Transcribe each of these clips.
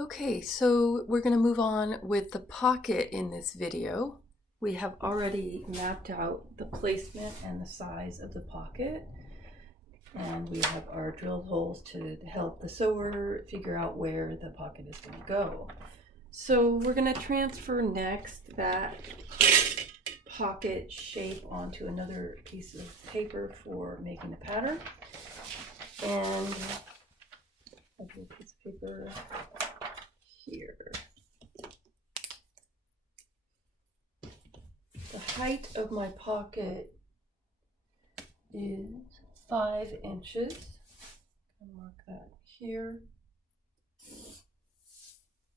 Okay, so we're going to move on with the pocket in this video. We have already mapped out the placement and the size of the pocket, and we have our drilled holes to help the sewer figure out where the pocket is going to go. So we're going to transfer next that pocket shape onto another piece of paper for making a pattern. And a piece of paper here. The height of my pocket is 5 inches. I'll mark that here.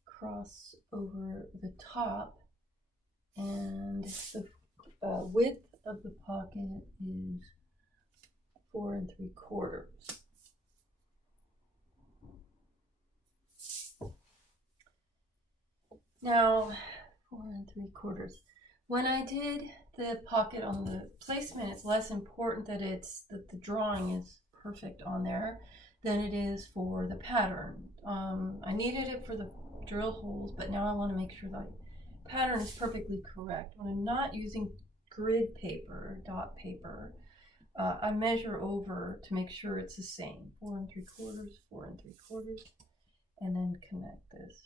Cross over the top, and the width of the pocket is 4 3/4. Now, 4 3/4. When I did the pocket on the placement, it's less important that the drawing is perfect on there than it is for the pattern. I needed it for the drill holes, but now I want to make sure the pattern is perfectly correct. When I'm not using grid paper, dot paper, I measure over to make sure it's the same. 4 3/4, 4 3/4, and then connect this.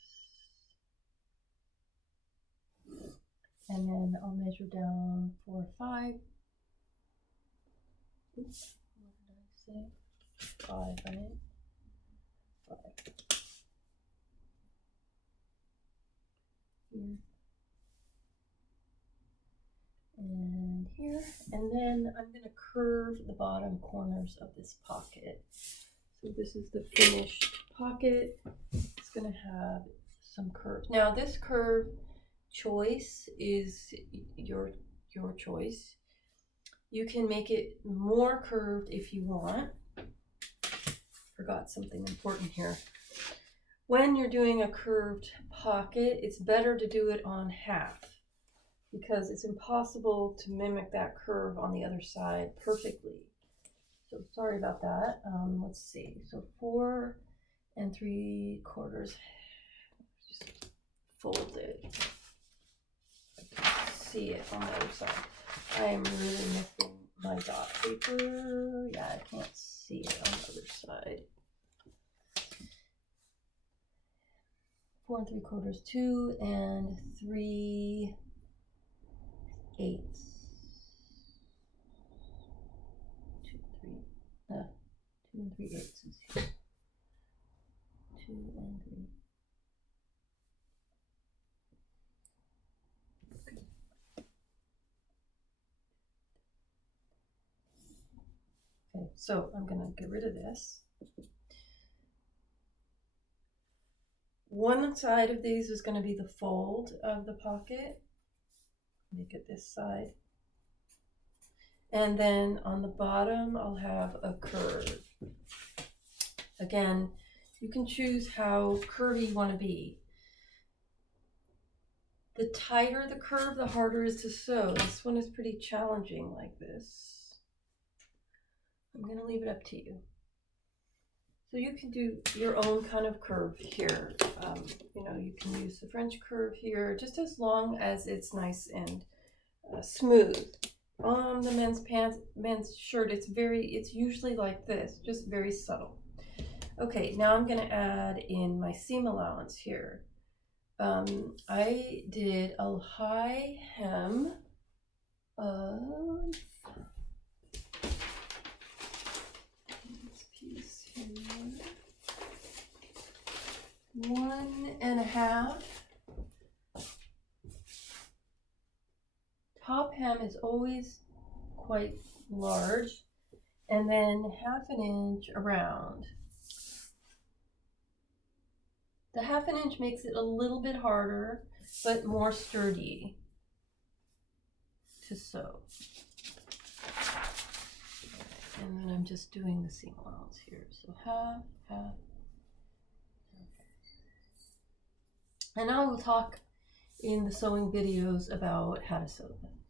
And then I'll measure down 4 5. Oops, what did I say? 5, right? 5. Here. And here. And then I'm going to curve the bottom corners of this pocket. So this is the finished pocket. It's going to have some curves. Now this curve choice is your choice. You can make it more curved if you want. Forgot something important here. When you're doing a curved pocket, it's better to do it on half because it's impossible to mimic that curve on the other side perfectly. So sorry about that. Let's see. So 4 3/4. Just fold it. See it on the other side. I am really missing my dot paper. Yeah, I can't see it on the other side. 4 3/4, 2 3/8. 2 3/8 is here. 2 3. Okay, so I'm going to get rid of this. One side of these is going to be the fold of the pocket. Make it this side. And then on the bottom, I'll have a curve. Again, you can choose how curvy you want to be. The tighter the curve, the harder it is to sew. This one is pretty challenging like this. I'm going to leave it up to you. So you can do your own kind of curve here. You can use the French curve here, just as long as it's nice and smooth. On the men's shirt, it's usually like this, just very subtle. Okay, now I'm going to add in my seam allowance here. I did a high hem of this piece here, 1.5. Top hem is always quite large, and then 1/2 inch around. The 1/2 inch makes it a little bit harder, but more sturdy to sew. And then I'm just doing the seam allowance here. So 1/2. And I will talk in the sewing videos about how to sew them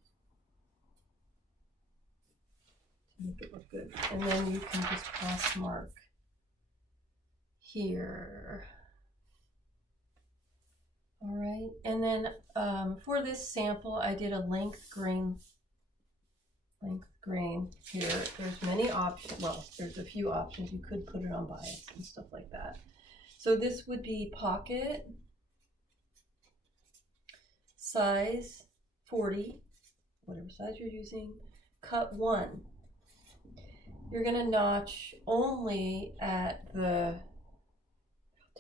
to make it look good. And then you can just cross mark here. All right, and then for this sample, I did a length grain here. There's many options. Well, there's a few options. You could put it on bias and stuff like that. So this would be pocket, size 40, whatever size you're using, cut 1. You're gonna notch only at the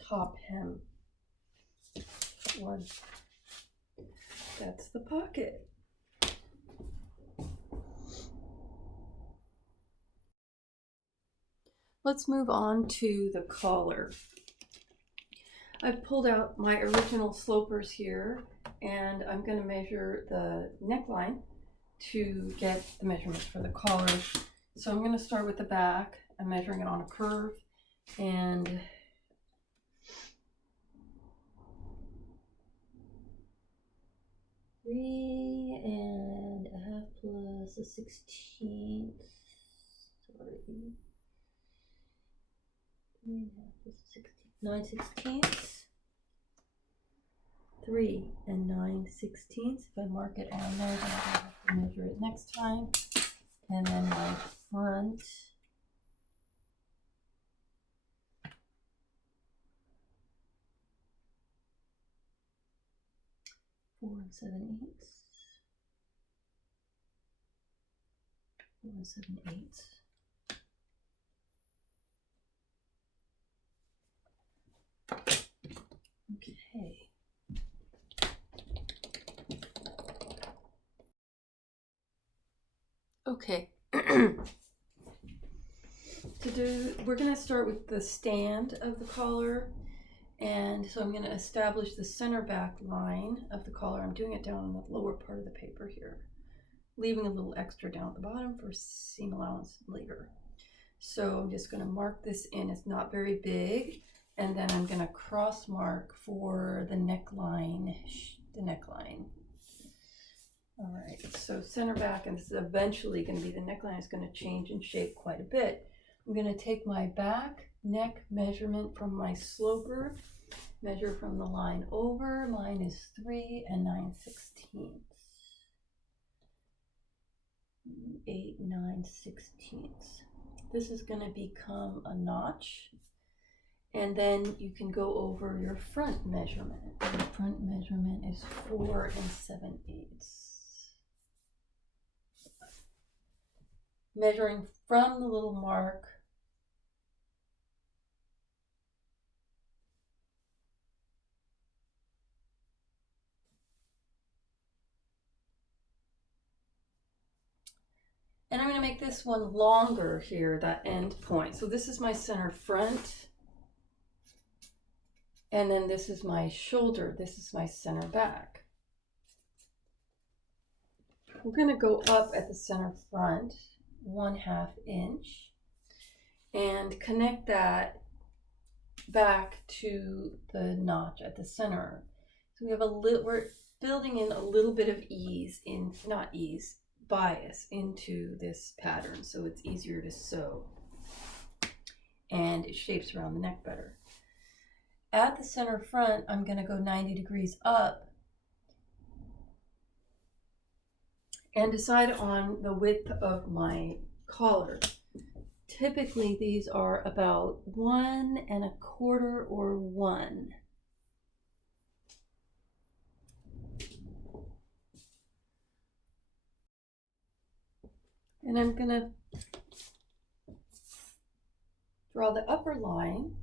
top hem. 1. That's the pocket. Let's move on to the collar. I've pulled out my original slopers here, and I'm going to measure the neckline to get the measurements for the collar. So I'm going to start with the back. I'm measuring it on a curve, and three and a half plus a 16th. Sorry. 3.5 plus 16. 9/16. 3 and 9/16. If I mark it on there, then I'll have to measure it next time. And then my front. Four and 7/8. 4 and 7/8. Okay. Okay. We're going to start with the stand of the collar. And so I'm going to establish the center back line of the collar. I'm doing it down in the lower part of the paper here, leaving a little extra down at the bottom for seam allowance later. So I'm just going to mark this in. It's not very big. And then I'm going to cross mark for the neckline. All right, so center back, and this is eventually going to be, the neckline is going to change in shape quite a bit. I'm going to take my back neck measurement from my sloper, measure from the line over. Mine is 3 and 9/16. 8, 9/16. This is going to become a notch. And then you can go over your front measurement. Your front measurement is 4 and 7/8. Measuring from the little mark and I'm going to make this one longer here, that end point. So this is my center front, and then this is my shoulder. This is my center back. We're going to go up at the center front 1/2 inch and connect that back to the notch at the center. So we have we're building in a little bit of bias into this pattern, so it's easier to sew and it shapes around the neck better. At the center front, I'm going to go 90 degrees up and decide on the width of my collar. Typically, these are about 1 1/4 or 1. And I'm going to draw the upper line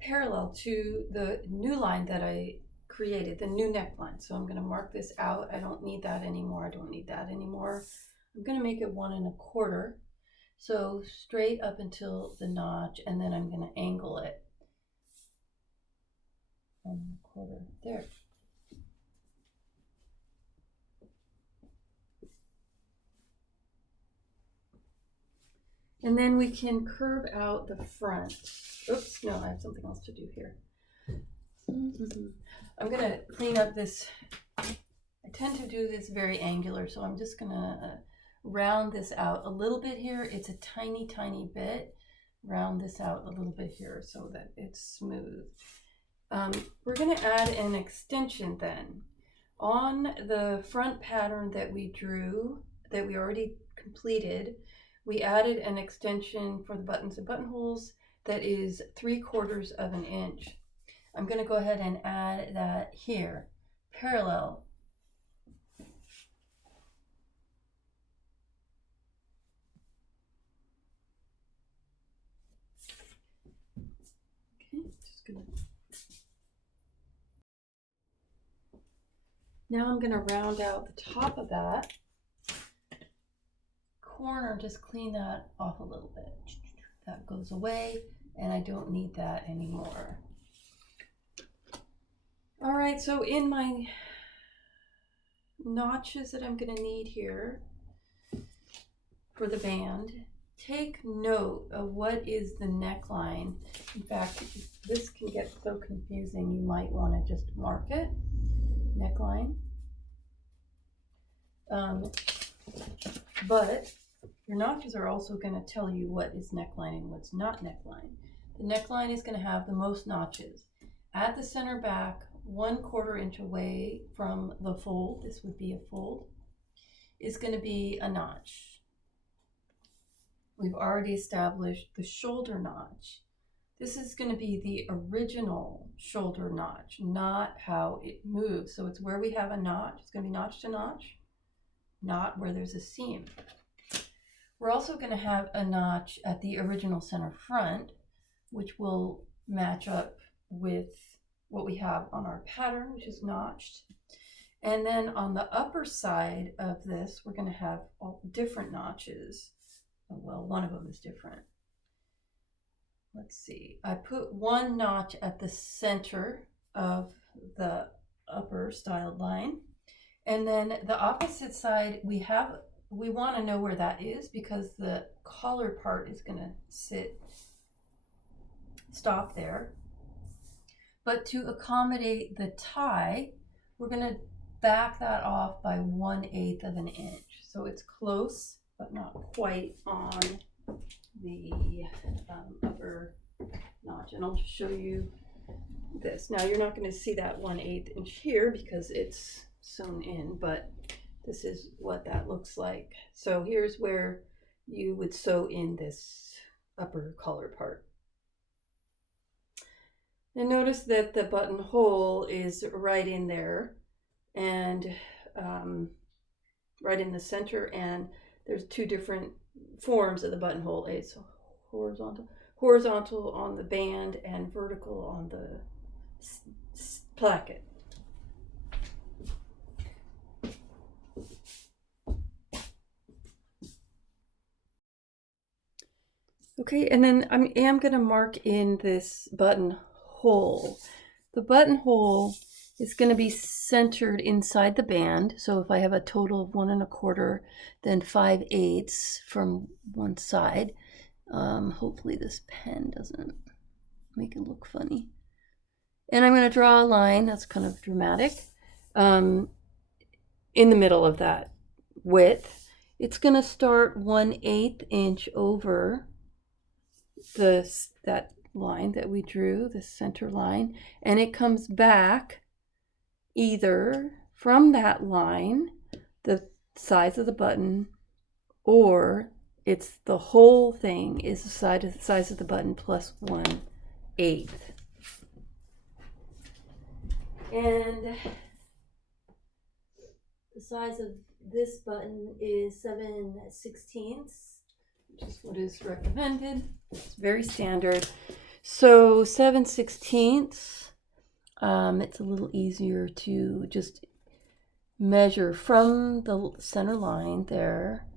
parallel to the new line that I created, the new neckline. So I'm going to mark this out. I don't need that anymore. I don't need that anymore. I'm going to make it 1 1/4. So straight up until the notch, and then I'm going to angle it 1 1/4 there. And then we can curve out the front. Oops, no, I have something else to do here. I'm going to clean up this. I tend to do this very angular, so I'm just going to round this out a little bit here. It's a tiny, tiny bit. Round this out a little bit here so that it's smooth. We're going to add an extension then. On the front pattern that we drew, that we already completed, we added an extension for the buttons and buttonholes that is 3/4 of an inch. I'm going to go ahead and add that here, parallel. Okay, just gonna. Now I'm going to round out the top of that corner, just clean that off a little bit. That goes away, and I don't need that anymore. All right, so in my notches that I'm going to need here for the band, take note of what is the neckline. In fact, this can get so confusing, you might want to just mark it. Neckline. But your notches are also going to tell you what is neckline and what's not neckline. The neckline is going to have the most notches. At the center back, 1/4 inch away from the fold, this would be a fold, is going to be a notch. We've already established the shoulder notch. This is going to be the original shoulder notch, not how it moves. So it's where we have a notch. It's going to be notch to notch, not where there's a seam. We're also going to have a notch at the original center front, which will match up with what we have on our pattern, which is notched. And then on the upper side of this, we're going to have all different notches. Well, one of them is different. Let's see. I put one notch at the center of the upper styled line. And then the opposite side, we want to know where that is because the collar part is going to stop there. But to accommodate the tie, we're going to back that off by 1/8 of an inch. So it's close, but not quite on the upper notch. And I'll just show you this. Now you're not going to see that 1/8 inch here because it's sewn in, but this is what that looks like. So here's where you would sew in this upper collar part. And notice that the buttonhole is right in there and right in the center, and there's two different forms of the buttonhole. It's horizontal on the band and vertical on the placket. Okay, and then I am going to mark in this buttonhole. The buttonhole is going to be centered inside the band. So if I have a total of 1 1/4, then 5/8 from one side. Hopefully this pen doesn't make it look funny. And I'm going to draw a line that's kind of dramatic in the middle of that width. It's going to start 1/8 inch over that line that we drew, the center line, and it comes back either from that line, the size of the button, or it's the whole thing is the size of the button plus 1/8. And the size of this button is 7/16, which is what is recommended. It's very standard. So 7/16, it's a little easier to just measure from the center line there.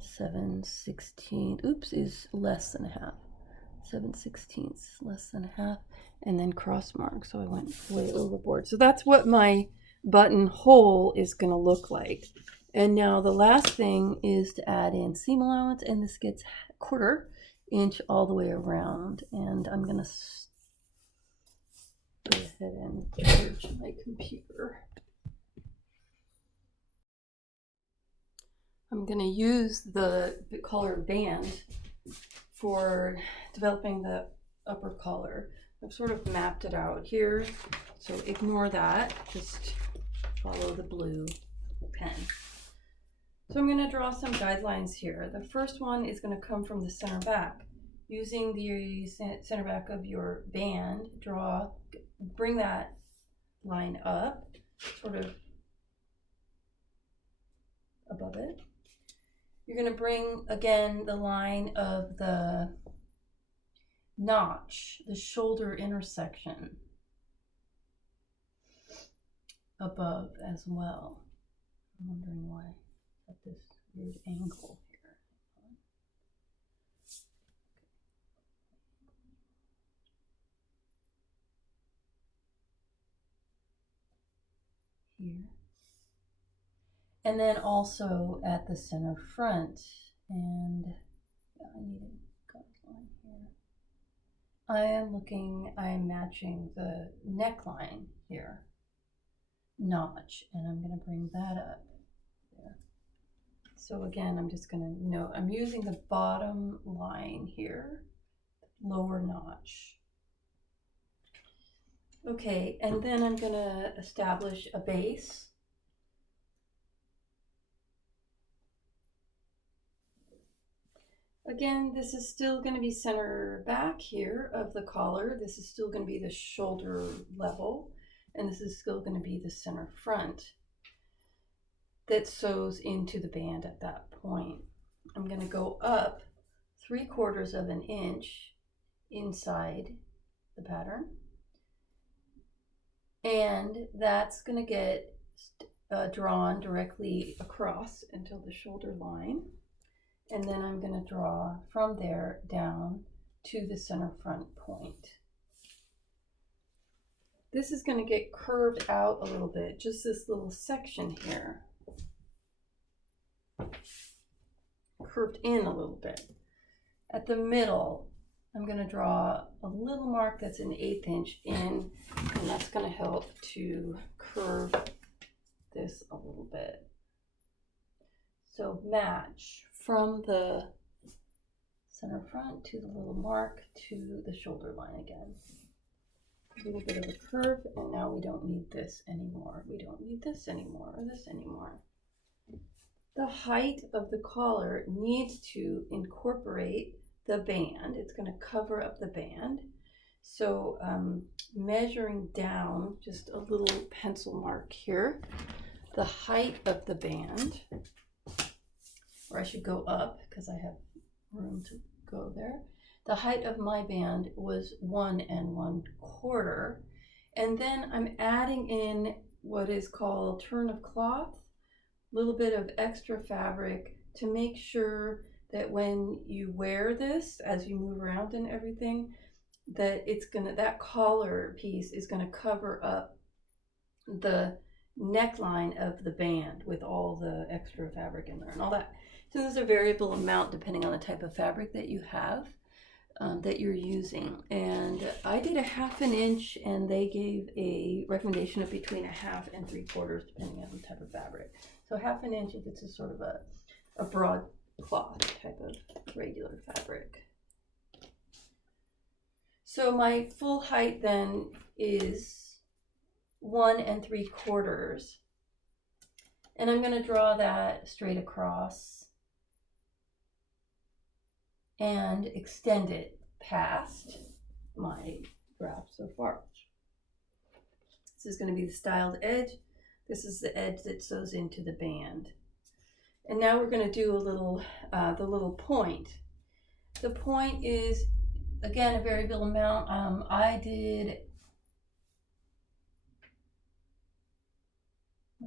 7/16, oops, is less than a half. 7/16 less than a half, and then cross mark. So I went way overboard. So that's what my buttonhole is going to look like. And now the last thing is to add in seam allowance, and this gets 1/4 inch all the way around. And I'm going to go ahead and search my computer. I'm going to use the collar band for developing the upper collar. I've sort of mapped it out here, so ignore that, just follow the blue pen. So I'm going to draw some guidelines here. The first one is going to come from the center back. Using the center back of your band, bring that line up, sort of above it. You're going to bring, again, the line of the notch, the shoulder intersection, above as well. I'm wondering why at this weird angle here. Here. And then also at the center front, and I need a guideline here. I am matching the neckline here, notch, and I'm going to bring that up there. So again, I'm just going to note, I'm using the bottom line here, lower notch. Okay, and then I'm going to establish a base. Again, this is still going to be center back here of the collar. This is still going to be the shoulder level, and this is still going to be the center front that sews into the band at that point. I'm going to go up 3/4 of an inch inside the pattern, and that's going to get drawn directly across until the shoulder line. And then I'm going to draw from there down to the center front point. This is going to get curved out a little bit, just this little section here. Curved in a little bit. At the middle, I'm going to draw a little mark that's an 1/8 inch in, and that's going to help to curve this a little bit. So match from the center front to the little mark to the shoulder line again. A little bit of a curve, and now we don't need this anymore. We don't need this anymore or this anymore. The height of the collar needs to incorporate the band. It's going to cover up the band. So measuring down, just a little pencil mark here, the height of the band, or I should go up because I have room to go there. The height of my band was 1 1/4. And then I'm adding in what is called turn of cloth, a little bit of extra fabric to make sure that when you wear this, as you move around and everything, that that collar piece is gonna cover up the neckline of the band with all the extra fabric in there and all that. So there's a variable amount depending on the type of fabric that you have, that you're using. And I did 1/2 inch, and they gave a recommendation of between 1/2 and 3/4 depending on the type of fabric. So 1/2 inch if it's a sort of a broadcloth type of regular fabric. So my full height then is 1 3/4. And I'm going to draw that straight across and extend it past my graph so far. This is going to be the styled edge. This is the edge that sews into the band. And now we're going to do a little, the little point. The point is, again, a variable amount. What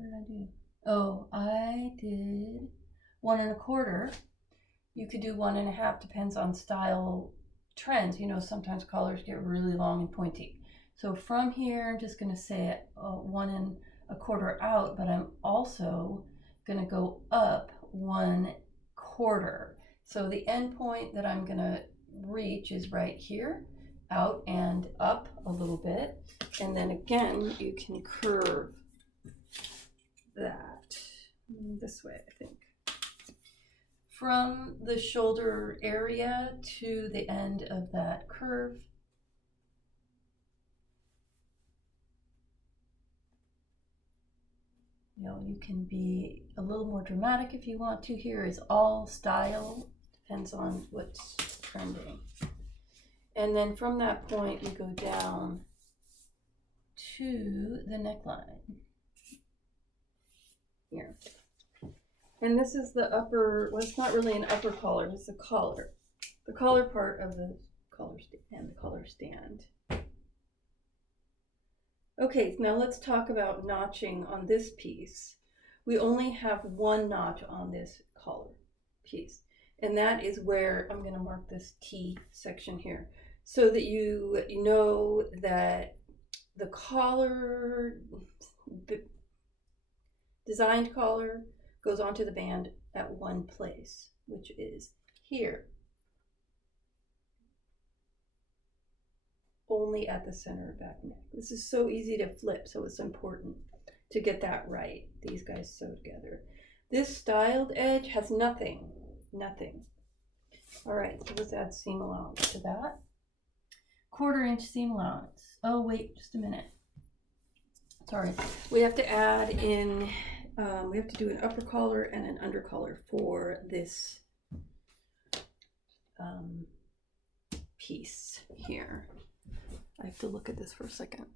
did I do? Oh, I did 1 1/4. You could do 1 1/2, depends on style trends. You know, sometimes collars get really long and pointy. So from here, I'm just going to say 1 1/4 out, but I'm also going to go up 1/4. So the end point that I'm going to reach is right here, out and up a little bit. And then again, you can curve that this way, I think. From the shoulder area to the end of that curve, You know, you can be a little more dramatic if you want to. Here is all style, depends on what's trending. And then from that point, you go down to the neckline here. And this is the upper, well, it's not really an upper collar, it's a collar. The collar part of the collar stand, the collar stand. Okay, now let's talk about notching on this piece. We only have one notch on this collar piece, and that is where I'm going to mark this T section here, so that you know that the collar, designed collar, goes onto the band at one place, which is here. Only at the center of back neck. This is so easy to flip, so it's important to get that right. These guys sew together. This styled edge has nothing. All right, so let's add seam allowance to that. 1/4 inch seam allowance. Oh wait, just a minute. Sorry, we have to add in, we have to do an upper collar and an under collar for this piece here. I have to look at this for a second.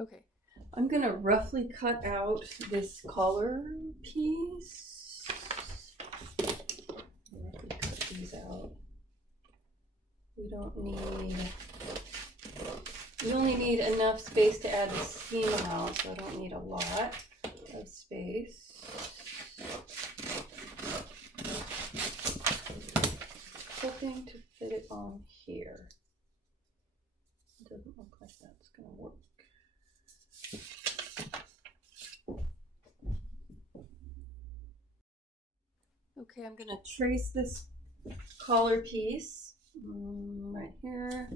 Okay, I'm gonna roughly cut out this collar piece. Roughly cut these out. We only need enough space to add the seam allowance, so I don't need a lot of space. Hoping to fit it on here. It doesn't look like that's going to work. Okay, I'm going to trace this collar piece right here.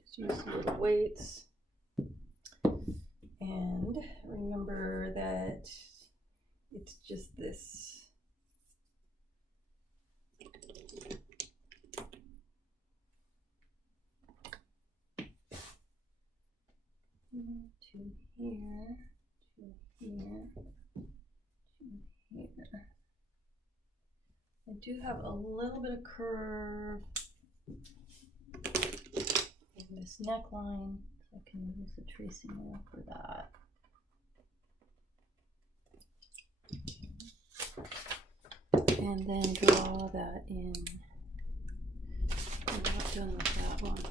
Just use some little weights. And remember that it's just this. To here, to here, to here. I do have a little bit of curve in this neckline, so I can use the tracing wheel for that. And then draw that in. I'm not done with that one.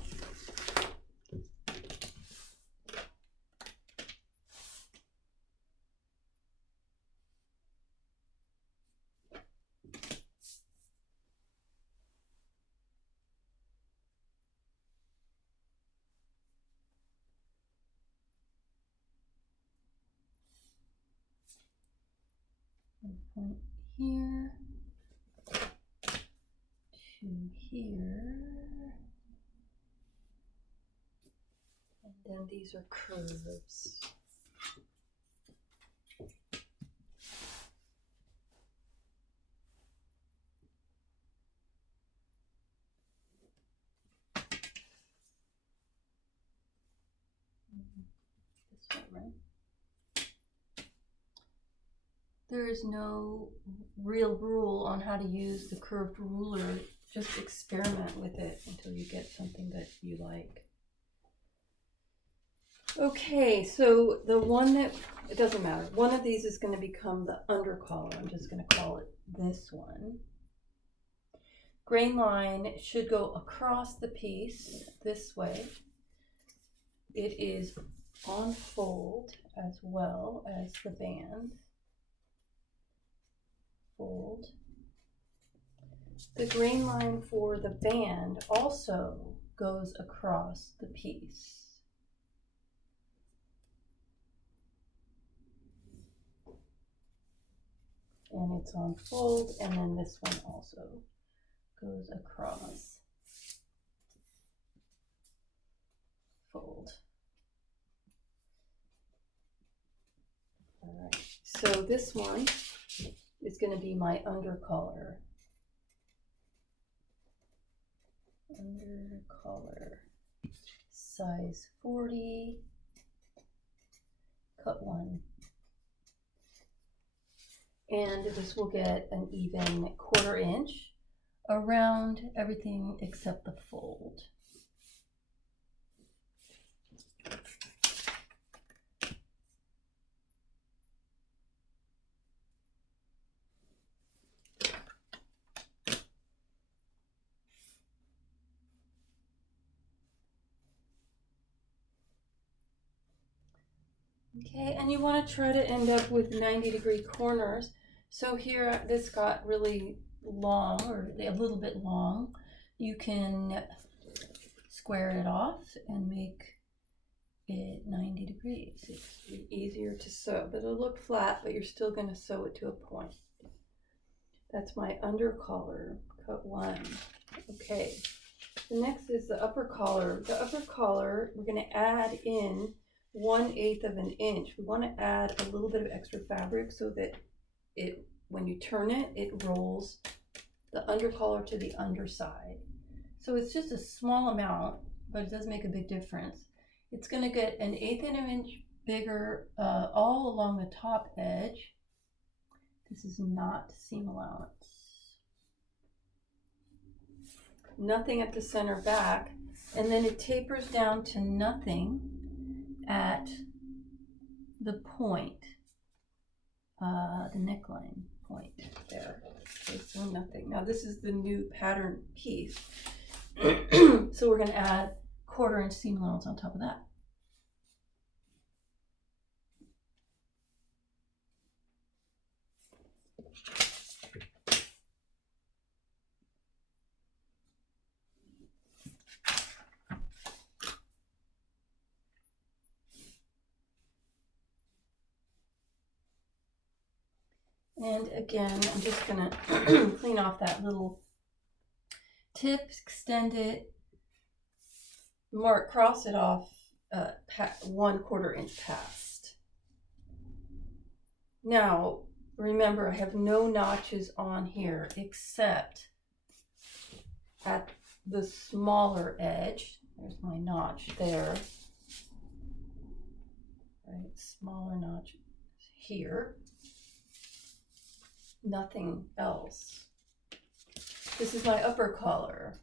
Point here to here, and then these are curves. This way, right? There is no real rule on how to use the curved ruler. Just experiment with it until you get something that you like. Okay, so the one that, it doesn't matter. One of these is going to become the under collar. I'm just going to call it this one. Grain line should go across the piece this way. It is on fold as well as the band. Fold. The grain line for the band also goes across the piece. And it's on fold, and then this one also goes across fold. All right, so this one is going to be my under collar. Under collar, size 40, cut 1. And this will get an even 1/4 inch around everything except the fold. Okay, and you want to try to end up with 90-degree corners. So here, this got really long, or a little bit long. You can square it off and make it 90 degrees. It's easier to sew, but it'll look flat, but you're still going to sew it to a point. That's my under collar, cut 1. Okay, the next is the upper collar. The upper collar, we're going to add in 1/8 of an inch. We want to add a little bit of extra fabric so that it, when you turn it, it rolls the under collar to the underside. So it's just a small amount, but it does make a big difference. It's going to get 1/8 of an inch bigger all along the top edge. This is not seam allowance. Nothing at the center back, and then it tapers down to nothing at the point, the neckline point there. Okay, so nothing. Now this is the new pattern piece. So we're going to add 1/4 inch seam allowance on top of that. And again, I'm just going to clean off that little tip, extend it, cross it off 1/4 inch past. Now, remember, I have no notches on here except at the smaller edge. There's my notch there. Right, smaller notch here. Nothing else. This is my upper collar.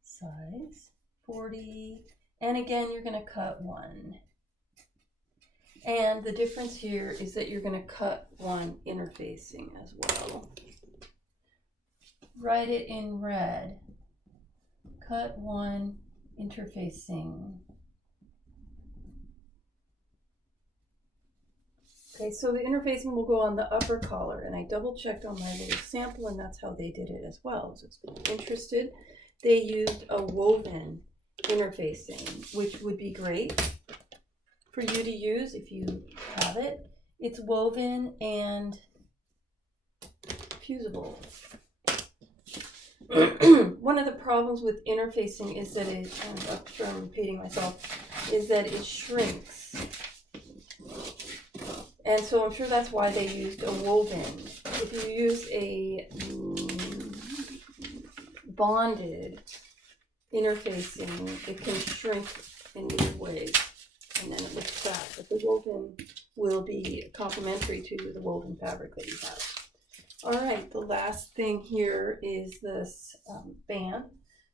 Size 40. And again, you're going to cut 1. And the difference here is that you're going to cut 1 interfacing as well. Write it in red. Cut 1 interfacing. Okay, so the interfacing will go on the upper collar, and I double checked on my little sample, and that's how they did it as well. So if you're interested, they used a woven interfacing, which would be great for you to use if you have it. It's woven and fusible. One of the problems with interfacing is that it, I'm sure I'm repeating myself, is that it shrinks. And so I'm sure that's why they used a woven. If you use a bonded interfacing, it can shrink in weird ways, and then it looks bad. But the woven will be complementary to the woven fabric that you have. All right, the last thing here is this band.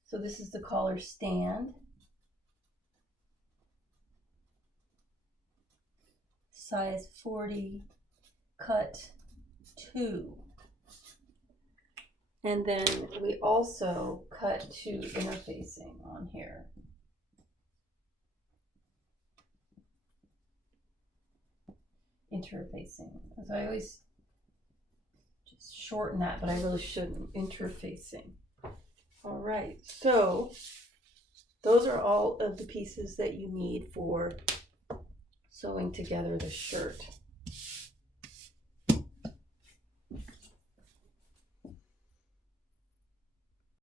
So this is the collar stand. Size 40, cut 2. And then we also cut 2 interfacing on here. Interfacing, as I always just shorten that, but I really shouldn't. Interfacing. All right, so those are all of the pieces that you need for sewing together the shirt.